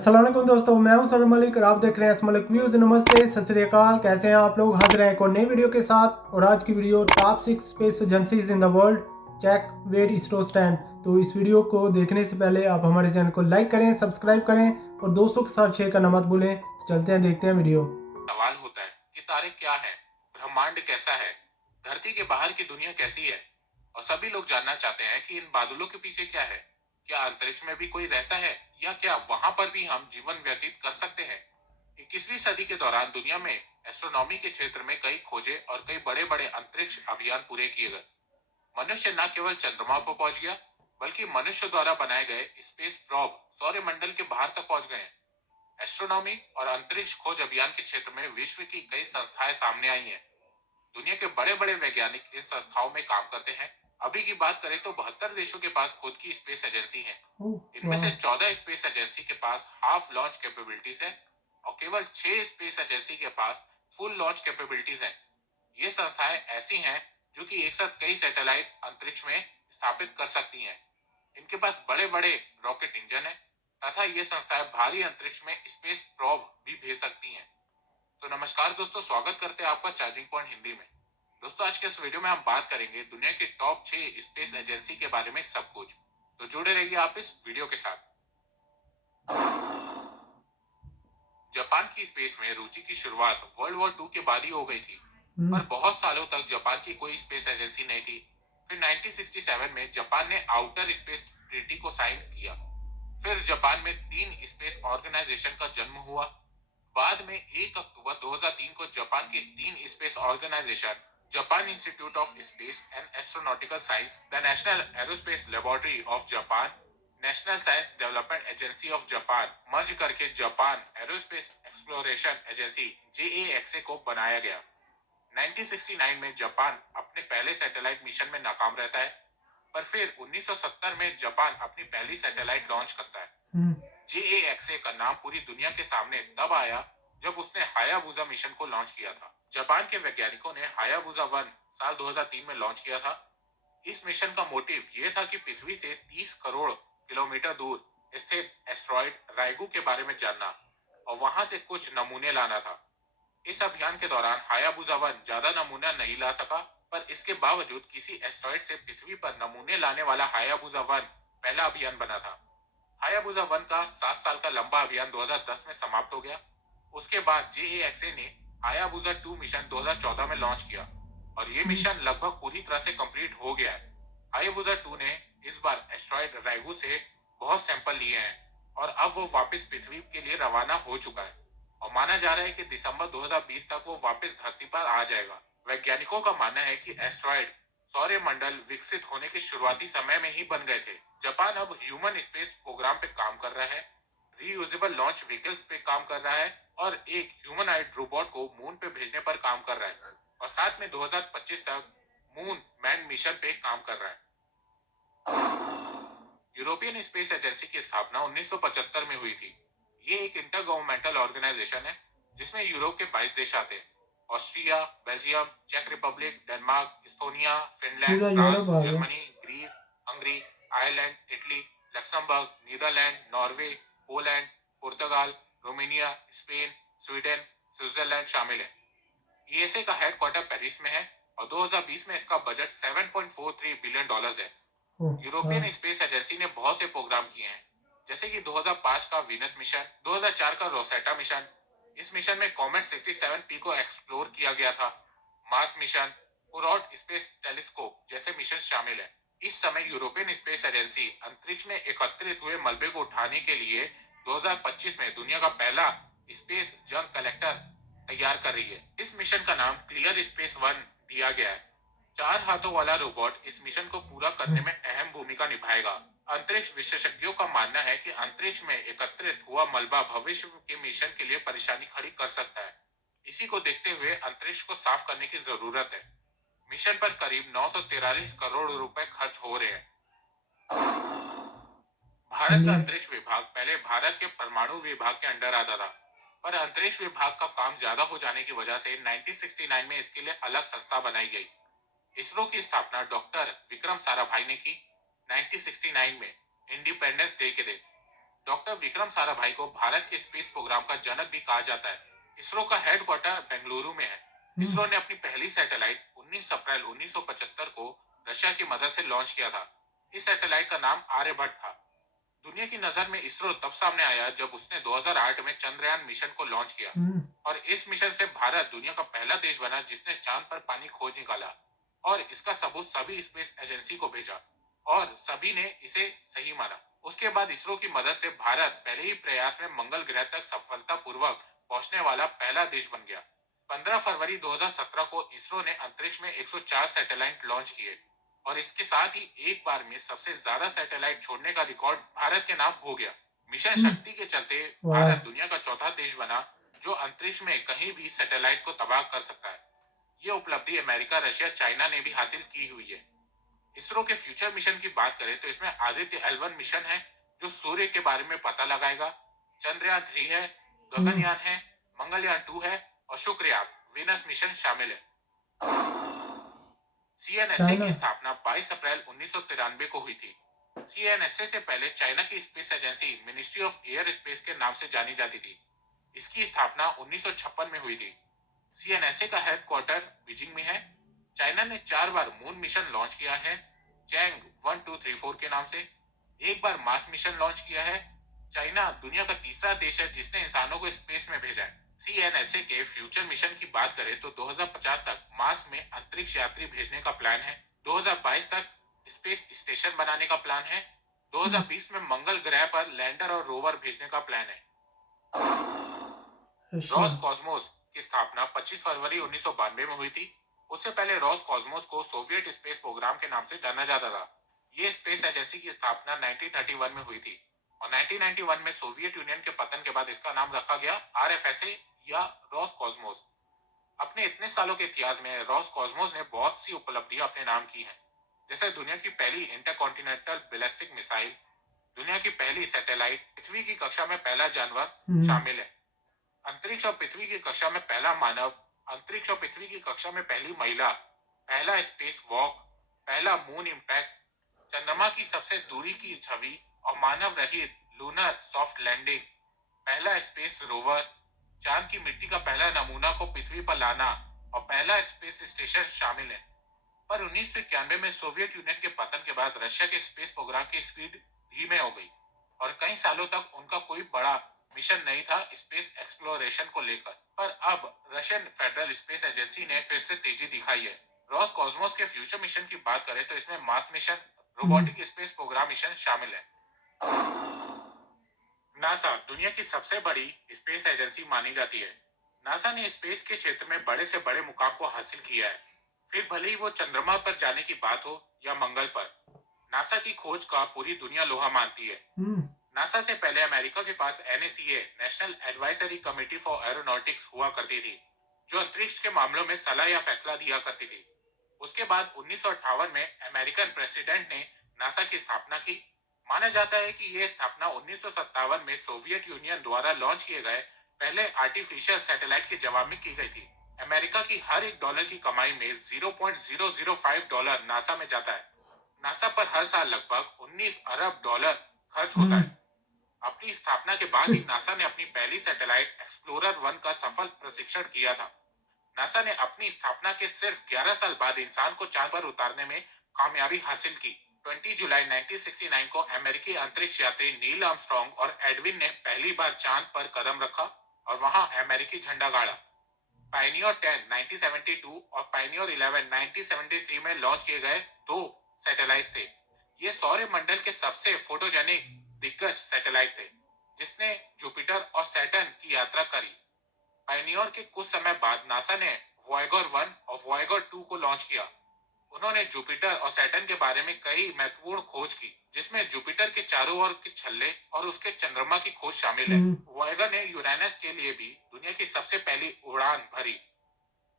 अस्सलाम वालेकुम दोस्तों, मैं हूं सर मलिक और आप देख रहे हैं एस मलिक व्यूज़। नमस्ते, सत श्री अकाल। कैसे हैं आप लोग? हाजिर हैं एक और नई वीडियो के साथ। और आज की video top 6 space agencies in the world, check where ISRO stand. तो इस वीडियो को देखने से पहले आप हमारे चैनल को लाइक करें, सब्सक्राइब करें और दोस्तों के साथ शेयर करना मत भूलें। तो चलते हैं, देखते हैं वीडियो। सवाल होता है कि तारे क्या है, ब्रह्मांड कैसा है, धरती के बाहर की दुनिया कैसी है। और सभी लोग जानना चाहते हैं कि इन बादलों के पीछे क्या है। क्या अंतरिक्ष में भी कोई रहता है, या क्या वहां पर भी हम जीवन व्यतीत कर सकते हैं। 21वीं सदी के दौरान दुनिया में एस्ट्रोनॉमी के क्षेत्र में कई खोजें और कई बड़े बड़े अंतरिक्ष अभियान पूरे किए गए। मनुष्य न केवल चंद्रमा पर पहुंच गया, बल्कि मनुष्य द्वारा बनाए गए स्पेस प्रोब सौर मंडल के बाहर तक पहुंच गए हैं। एस्ट्रोनॉमी और अंतरिक्ष खोज अभियान के क्षेत्र में विश्व की कई संस्थाएं सामने आई हैं। दुनिया के बड़े बड़े वैज्ञानिक इन संस्थाओं में काम करते हैं। अभी की बात करें तो 72 देशों के पास खुद की स्पेस एजेंसी है। ओह इनमें वाह। से 14 स्पेस एजेंसी के पास हाफ लॉन्च कैपेबिलिटीज है, और केवल 6 स्पेस एजेंसी के पास फुल लॉन्च कैपेबिलिटीज है। ये संस्थाएं ऐसी हैं जो कि एक साथ कई सैटेलाइट अंतरिक्ष में स्थापित कर सकती हैं। इनके पास बड़े बड़े रॉकेट इंजन है, तथा ये संस्थाएं भारी अंतरिक्ष में स्पेस प्रोब भी भेज सकती हैं। तो नमस्कार दोस्तों, स्वागत करते हैं आपका चार्जिंग पॉइंट हिंदी में। दोस्तों, आज के इस वीडियो में हम बात करेंगे दुनिया के टॉप 6 स्पेस एजेंसी के बारे में सब कुछ। तो जुड़े रहिए आप इस वीडियो के साथ। जापान की स्पेस में रुचि की शुरुआत वर्ल्ड वॉर 2 के बाद ही हो गई थी, हम्म। पर बहुत सालों तक जापान की कोई स्पेस एजेंसी नहीं थी। फिर 1967 में जापान ने आउटर स्पेस ट्रीटी को साइन किया। फिर जापान में 3 स्पेस ऑर्गेनाइजेशन का जन्म हुआ। बाद में 1 अक्टूबर 2003 को जापान के 3 space organization, Japan Institute of Space and Astronautical Science, the National Aerospace Laboratory of Japan, National Science Development Agency of Japan merge करके Japan Aerospace Exploration Agency JAXA को बनाया गया। 1969 में जापान अपने पहले सैटेलाइट मिशन में नाकाम रहता है, पर फिर 1970 में जापान अपनी पहली सैटेलाइट लॉन्च करता है। हम्म। JAXA का नाम पूरी दुनिया के सामने तब आया जब उसने हायाबुसा मिशन को लॉन्च किया था। जापान के वैज्ञानिकों ने हायाबुसा 1 साल 2003 में लॉन्च किया था। इस मिशन का मोटिव यह था कि पृथ्वी से 30 करोड़ किलोमीटर दूर स्थित एस्ट्रॉइड राइगू के बारे में जानना और वहां से कुछ नमूने लाना था। इस अभियान के दौरान हायाबुसा 1 ज्यादा नमूना नहीं ला सका, पर इसके बावजूद किसी एस्ट्रॉइड से पृथ्वी पर नमूने लाने वाला हायाबुसा 1 पहला अभियान बना था। हायाबुसा 1 का 7 साल का लंबा अभियान 2010 में समाप्त हो गया। उसके बाद JAXA ने हायाबुसा 2 मिशन 2014 में लॉन्च किया, और ये हम्म। मिशन लगभग पूरी तरह से कंप्लीट हो गया है। हायाबुसा 2 ने इस बार एस्ट्रॉइड राइगू से बहुत सैंपल लिए हैं, और अब वो वापस पृथ्वी के लिए रवाना हो चुका है, और माना जा रहा है कि दिसंबर 2020 तक वो वापस धरती पर आ जाएगा। वैज्ञानिकों का मानना है कि एस्ट्रॉइड सौर मंडल विकसित होने के शुरुआती समय में ही बन गए थे। जापान अब ह्यूमन स्पेस प्रोग्राम पे काम कर रहा है, रीयूजेबल लॉन्च व्हीकल्स पे काम कर रहा है, और एक ह्यूमनॉइड रोबोट को मून पे भेजने पर काम कर रहा है, और साथ में 2025 तक मून मैन मिशन पे काम कर रहा है। यूरोपियन स्पेस एजेंसी की स्थापना 1975 में हुई थी। ये एक इंटर गवर्नमेंटल ऑर्गेनाइजेशन है जिसमें यूरोप के 22 देश आते हैं। ऑस्ट्रिया, बेल्जियम, चेक रिपब्लिक, डेनमार्क, इस्तोनिया, फिनलैंड, पूरा यूरोप फ्रांस, आ गया। Germany, Greece, Hungary, Ireland, Italy, Luxembourg, Netherland, Norway, Poland, पुर्तगाल, रोमानिया, स्पेन, स्वीडन, स्विट्जरलैंड शामिल है। यूएसए का हेडक्वार्टर पेरिस में है, और 2020 में इसका बजट $7.43 बिलियन है। ओह वाह। यूरोपियन स्पेस एजेंसी ने बहुत से प्रोग्राम किए हैं, जैसे कि 2005 का वीनस मिशन, 2004 का रोसेटा मिशन। इस मिशन में कॉमेट 67P को एक्सप्लोर किया गया था। मार्स मिशन, कुरॉट स्पेस टेलीस्कोप जैसे मिशन शामिल हैं। इस समय यूरोपियन स्पेस एजेंसी अंतरिक्ष में एकत्रित हुए मलबे को उठाने के लिए 2025 में दुनिया का पहला स्पेस जंक कलेक्टर तैयार कर रही है। इस मिशन का नाम क्लियर स्पेस 1 दिया गया है। 4 हाथों वाला रोबोट इस मिशन को पूरा करने हम्म। में अहम भूमिका निभाएगा। अंतरिक्ष विशेषज्ञों का मानना है कि अंतरिक्ष में एकत्रित हुआ मलबा भविष्य के मिशन के लिए परेशानी खड़ी कर सकता है। इसी को देखते हुए अंतरिक्ष को साफ करने की जरूरत है। मिशन पर करीब 943 करोड़ रुपए खर्च हो रहे हैं। हाँ भारत का जी। अंतरिक्ष विभाग पहले भारत के परमाणु विभाग के अंडर आता था, पर अंतरिक्ष विभाग का काम ज्यादा हो जाने की वजह से 1969 में इसके लिए अलग संस्था बनाई गई। इसरो की स्थापना डॉक्टर विक्रम साराभाई ने की 1969 में, इंडिपेंडेंस डे के दिन। डॉक्टर विक्रम साराभाई को भारत के स्पेस प्रोग्राम का जनक भी कहा जाता है। इसरो का हेडक्वार्टर बेंगलुरु में है। इसरो ने अपनी पहली सैटेलाइट 19 अप्रैल 1975 को रशिया की मदद से लॉन्च किया था। इस सैटेलाइट का नाम आर्यभट्ट था। दुनिया की नजर में इसरो तब सामने आया जब उसने 2008 में चंद्रयान मिशन को लॉन्च किया और इस मिशन से भारत दुनिया का पहला देश बना जिसने चांद पर पानी खोज निकाला और इसका सबूत सभी स्पेस एजेंसी को भेजा और सभी ने इसे सही माना। उसके बाद इसरो की मदद से भारत पहले ही प्रयास में मंगल ग्रह तक सफलतापूर्वक पहुंचने वाला पहला देश बन गया। 15 फरवरी 2017 को इसरो ने अंतरिक्ष में 104 सैटेलाइट लॉन्च किए और इसके साथ ही एक बार में सबसे ज्यादा सैटेलाइट छोड़ने का रिकॉर्ड भारत के नाम हो गया। मिशन शक्ति के चलते भारत दुनिया का चौथा देश बना जो अंतरिक्ष में कहीं भी सैटेलाइट को तबाह कर सकता है। ये उपलब्धि अमेरिका, रशिया, चाइना ने भी हासिल की हुई है। इसरो के फ्यूचर मिशन की बात करें तो इसमें आदित्य L1 मिशन है जो सूर्य के बारे में पता लगाएगा, चंद्रयान 3 है, गगनयान है, मंगलयान 2 है और शुक्रयान वेनस मिशन शामिल है। सीएनएसए की स्थापना 22 अप्रैल 1993 को हुई थी। सीएनएसए से पहले चाइना की space agency ministry of air space के नाम से जानी जाती थी। इसकी स्थापना 1956 में हुई थी। सीएनएसए का हेडक्वार्टर बीजिंग में है। चाइना ने 4 बार मून मिशन लॉन्च किया है, चैंग 1 2 3 4 के नाम से। एक बार मार्स मिशन लॉन्च किया है। चाइना दुनिया का तीसरा देश है जिसने इंसानों को स्पेस में भेजा है। सीएनएसए के फ्यूचर मिशन की बात करें तो 2050 तक मार्स में अंतरिक्ष यात्री भेजने का प्लान है। 2022 तक स्पेस स्टेशन बनाने का प्लान है। 2020 में मंगल ग्रह पर लैंडर और रोवर भेजने का प्लान है। रॉस कॉस्मोस की स्थापना 25 फरवरी 1992 में हुई थी। उससे पहले रॉस कॉस्मोस को सोवियत स्पेस प्रोग्राम के नाम से जाना जाता था। ये स्पेस एजेंसी की स्थापना 1931 में हुई थी और 1991 में सोवियत यूनियन के पतन के बाद इसका नाम रखा गया RFSA या रॉस कॉस्मोस। अपने इतने सालों के इतिहास में रॉस कॉस्मोस ने बहुत सी उपलब्धियां अपने नाम की हैं, जैसे दुनिया की पहली इंटरकॉन्टिनेंटल बैलिस्टिक मिसाइल, दुनिया की पहली सैटेलाइट, पृथ्वी की कक्षा में पहला जानवर शामिल है, अंतरिक्ष और पृथ्वी की कक्षा में पहला मानव, अंतरिक्ष और पृथ्वी की कक्षा में पहली महिला, पहला स्पेस वॉक, पहला मून इम्पैक्ट, चंद्रमा की सबसे दूरी की छवि और मानव रहित लूनर सॉफ्ट लैंडिंग, पहला स्पेस रोवर, चांद की मिट्टी का पहला नमूना को पृथ्वी पर लाना और पहला स्पेस स्टेशन शामिल है। पर 1991 में सोवियत यूनियन के पतन के बाद रशिया के स्पेस प्रोग्राम की स्पीड धीमे हो गई और कई सालों तक उनका कोई बड़ा मिशन नहीं था स्पेस एक्सप्लोरेशन को लेकर। पर अब रशियन फेडरल स्पेस एजेंसी ने फिर से तेजी दिखाई है। रॉस कॉस्मोस के फ्यूचर मिशन की बात करें तो इसमें Mars mission, robotic space program mission शामिल है। नासा दुनिया की सबसे बड़ी स्पेस एजेंसी मानी जाती है। नासा ने स्पेस के क्षेत्र में बड़े से बड़े मुकाम को हासिल किया है, फिर भले ही वो चंद्रमा पर जाने की बात हो या मंगल पर। नासा की खोज का पूरी दुनिया लोहा मानती है। नासा से पहले अमेरिका के पास NACA national advisory committee for aeronautics हुआ करती थी, जो अंतरिक्ष के मामलों में सलाह या फैसला दिया करती थी। उसके बाद 1958 में अमेरिकन प्रेसिडेंट ने नासा की स्थापना की। माना जाता है कि यह स्थापना 1957 में सोवियत यूनियन द्वारा लॉन्च किए गए पहले आर्टिफिशियल सैटेलाइट के जवाब में की गई थी। अमेरिका की हर $1 की कमाई में $0.005 नासा में जाता है। नासा पर हर साल लगभग $19 अरब खर्च होता है। अपनी स्थापना के बाद ही नासा ने अपनी पहली सैटेलाइट एक्सप्लोरर 1 का सफल प्रशिक्षण किया था। नासा ने अपनी स्थापना के सिर्फ 11 साल बाद इंसान को चांद पर उतारने में कामयाबी हासिल की। 20 जुलाई 1969 को अमेरिकी अंतरिक्ष यात्री नील आर्मस्ट्रॉन्ग और एडविन ने पहली बार चांद पर कदम रखा और वहां अमेरिकी झंडा गाड़ा। पायनियर 10 1972 और पायनियर 11 1973 में लॉन्च किए गए 2 सैटेलाइट थे। ये सौर मंडल के सबसे फोटोजेनिक दिग्गज सैटेलाइट थे, जिसने जुपिटर और सैटर्न की यात्रा करी। पायनियर के कुछ समय बाद नासा ने वॉयगर 1 और वॉयगर 2 को लॉन्च किया। उन्होंने जुपिटर और सैटर्न के बारे में कई महत्वपूर्ण खोज की, जिसमें जुपिटर के चारों ओर के छल्ले और उसके चंद्रमा की खोज शामिल है। वॉयगर ने यूरेनस के लिए भी दुनिया की सबसे पहली उड़ान भरी।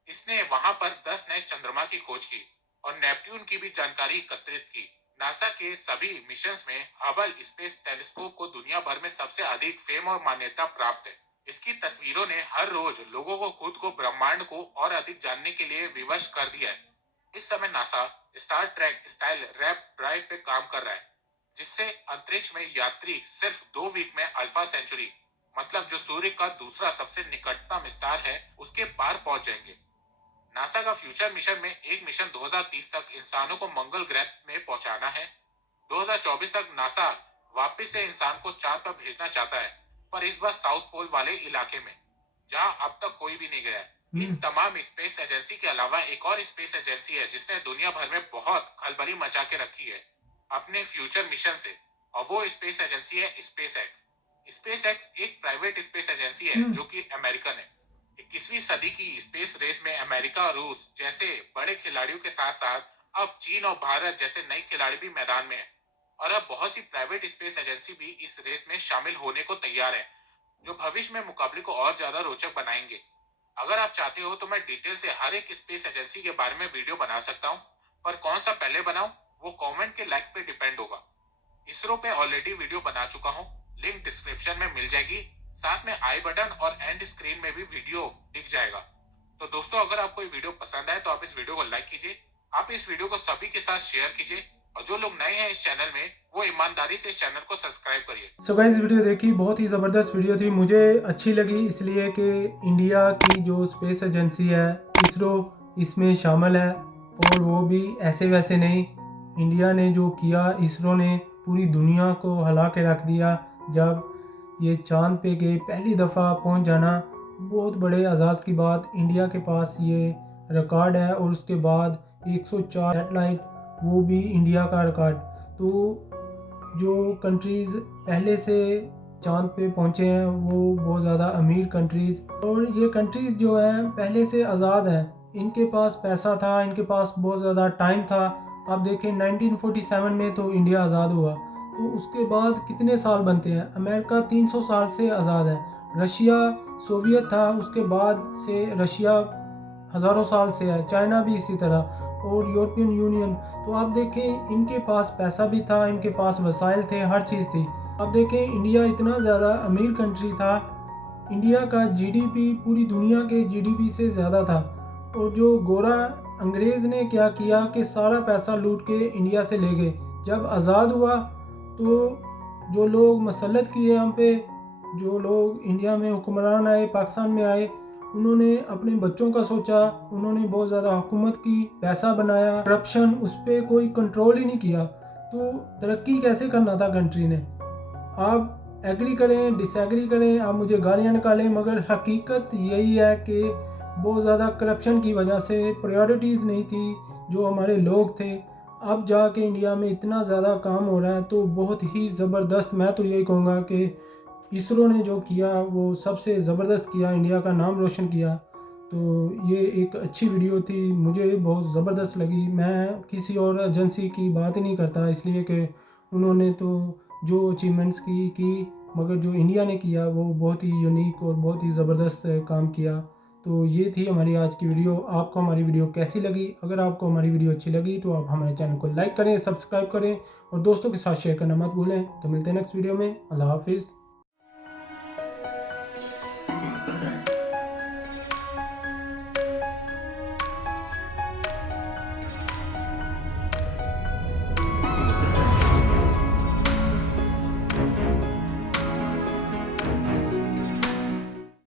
इसने वहां पर 10 नए चंद्रमा की खोज की और नेपट्यून की भी जानकारी एकत्रित की। नासा के सभी मिशंस में हबल स्पेस टेलीस्कोप को दुनिया भर में सबसे अधिक फेम और मान्यता प्राप्त है। इसकी तस्वीरों ने हर रोज लोगों को खुद को ब्रह्मांड को और अधिक जानने के लिए विवश कर दिया है। इस समय NASA Star Trek style warp drive पे काम कर रहा है। जिससे अंतरिक्ष में यात्री सिर्फ 2 वीक में अल्फा सेंचुरी, मतलब जो सूर्य का दूसरा सबसे निकटतम स्टार है, उसके पार पहुंच जाएंगे। नासा का फ्यूचर मिशन में एक मिशन 2030 तक इंसानों को मंगल ग्रह में पहुंचाना है। 2024 तक नासा वापस से इंसान को चांद पर भेजना चाहता है, पर इस बार साउथ पोल वाले इलाके में, जहां अब तक कोई भी नहीं गया है। इन तमाम स्पेस एजेंसी के अलावा एक और स्पेस एजेंसी है जिसने दुनिया भर में बहुत खलबली मचा के रखी है अपने फ्यूचर मिशन से, और वो स्पेस एजेंसी है स्पेस एक्स। स्पेस एक्स एक प्राइवेट स्पेस एजेंसी है जो कि अमेरिकन है। 21वीं सदी की स्पेस रेस में अमेरिका और रूस जैसे बड़े खिलाड़ियों के साथ साथ अब चीन और भारत जैसे नए खिलाड़ी भी मैदान में हैं, और अब बहुत सी प्राइवेट स्पेस एजेंसी भी इस रेस में शामिल होने को तैयार है, जो भविष्य में मुकाबले को और ज्यादा रोचक बनाएंगे। अगर आप चाहते हो तो मैं डिटेल से हर एक स्पेस एजेंसी के बारे में वीडियो बना सकता हूँ, पर कौन सा पहले बनाऊं वो कमेंट के लाइक पे डिपेंड होगा। इसरो पे ऑलरेडी वीडियो बना चुका हूँ, लिंक डिस्क्रिप्शन में मिल जाएगी। साथ में आई बटन और एंड स्क्रीन में भी वीडियो दिख जाएगा। तो दोस्तों, अगर आपको ये वीडियो पसंद आए तो आप इस वीडियो को लाइक कीजिए, आप इस वीडियो को सभी के साथ शेयर कीजिए, और जो लोग नए हैं इस चैनल में वो ईमानदारी से इस चैनल को सब्सक्राइब करिए। सो गाइस, वीडियो देखी, बहुत ही ज़बरदस्त वीडियो थी, मुझे अच्छी लगी इसलिए कि इंडिया की जो स्पेस एजेंसी है इसरो इसमें शामिल है, और वो भी ऐसे वैसे नहीं। इंडिया ने जो किया, इसरो ने पूरी दुनिया को हिला के रख दिया। जब ये चांद पे गए, पहली दफ़ा पहुंच जाना बहुत बड़े एजाज़ की बात। इंडिया के पास ये रिकॉर्ड है, और उसके बाद 104 सैटेलाइट, वो भी इंडिया का रिकॉर्ड। तो जो कंट्रीज़ पहले से चांद पे पहुँचे हैं वो बहुत ज़्यादा अमीर कंट्रीज़, और ये कंट्रीज़ जो हैं पहले से आज़ाद हैं। इनके पास पैसा था, इनके पास बहुत ज़्यादा टाइम था। आप देखें 1947 में तो इंडिया आज़ाद हुआ, तो उसके बाद कितने साल बनते हैं। अमेरिका 300 साल से आज़ाद है। रशिया सोवियत था, उसके बाद से रशिया हज़ारों साल से है। चाइना भी इसी तरह, और यूरोपियन यूनियन। तो आप देखें इनके पास पैसा भी था, इनके पास वसाइल थे, हर चीज़ थी। आप देखें इंडिया इतना ज़्यादा अमीर कंट्री था, इंडिया का जीडीपी पूरी दुनिया के जीडीपी से ज़्यादा था। और जो गोरा अंग्रेज़ ने क्या किया कि सारा पैसा लूट के इंडिया से ले गए। जब आज़ाद हुआ तो जो लोग मसलत किए हम पे, जो लोग इंडिया में हुक्मरान आए, पाकिस्तान में आए, उन्होंने अपने बच्चों का सोचा, उन्होंने बहुत ज़्यादा हुकूमत की, पैसा बनाया, करप्शन, उस पर कोई कंट्रोल ही नहीं किया। तो तरक्की कैसे करना था कंट्री ने। आप एग्री करें, डिसएग्री करें, आप मुझे गालियाँ निकालें, मगर हकीकत यही है कि बहुत ज़्यादा करप्शन की वजह से प्रायोरिटीज़ नहीं थी जो हमारे लोग थे। अब जाके इंडिया में इतना ज़्यादा काम हो रहा है, तो बहुत ही ज़बरदस्त। मैं तो यही कहूँगा कि इसरो ने जो किया वो सबसे ज़बरदस्त किया, इंडिया का नाम रोशन किया। तो ये एक अच्छी वीडियो थी, मुझे बहुत ज़बरदस्त लगी। मैं किसी और एजेंसी की बात ही नहीं करता, इसलिए कि उन्होंने तो जो अचीवमेंट्स की, मगर जो इंडिया ने किया वो बहुत ही यूनिक और बहुत ही ज़बरदस्त काम किया। तो ये थी हमारी आज की वीडियो। आपको हमारी वीडियो कैसी लगी? अगर आपको हमारी वीडियो अच्छी लगी तो आप हमारे चैनल को लाइक करें, सब्सक्राइब करें, और दोस्तों के साथ शेयर करना मत भूलें। तो मिलते हैं नेक्स्ट वीडियो में। अल्लाह हाफिज़।